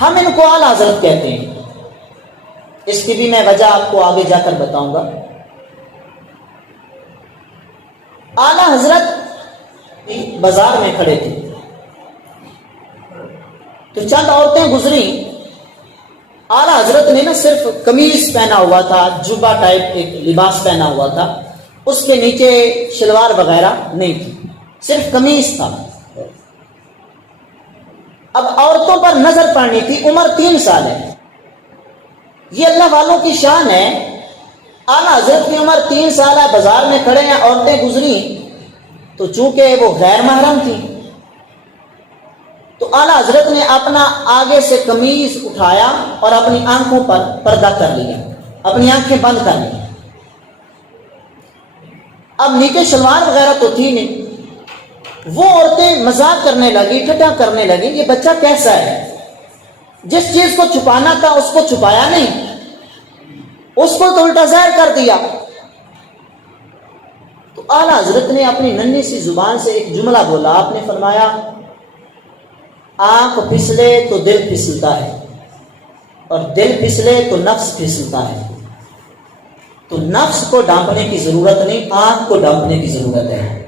ہم ان کو اعلیٰ حضرت کہتے ہیں. اس کی بھی میں وجہ آپ کو آگے جا کر بتاؤں گا. اعلیٰ حضرت بازار میں کھڑے تھے تو چند عورتیں گزری. اعلیٰ حضرت نے نا صرف قمیض پہنا ہوا تھا، جبہ ٹائپ ایک لباس پہنا ہوا تھا، اس کے نیچے شلوار وغیرہ نہیں تھی، صرف قمیض تھا. اب عورتوں پر نظر پڑنی تھی. عمر 3 سال ہے. یہ اللہ والوں کی شان ہے. اعلیٰ حضرت کی عمر 3 سال ہے، بازار میں کھڑے ہیں، عورتیں گزری تو چونکہ وہ غیر محرم تھی تو اعلیٰ حضرت نے اپنا آگے سے قمیض اٹھایا اور اپنی آنکھوں پر پردہ کر لیا، اپنی آنکھیں بند کر لی. اب نیچے شلوار وغیرہ تو تھی نہیں. وہ عورتیں مذاق کرنے لگی، ٹھٹھا کرنے لگی، یہ بچہ کیسا ہے، جس چیز کو چھپانا تھا اس کو چھپایا نہیں، اس کو تو الٹا ظاہر کر دیا. تو اعلیٰ حضرت نے اپنی ننھی سی زبان سے ایک جملہ بولا. آپ نے فرمایا آنکھ پھسلے تو دل پھسلتا ہے اور دل پھسلے تو نفس پھسلتا ہے. تو نفس کو ڈانپنے کی ضرورت نہیں، آنکھ کو ڈانپنے کی ضرورت ہے.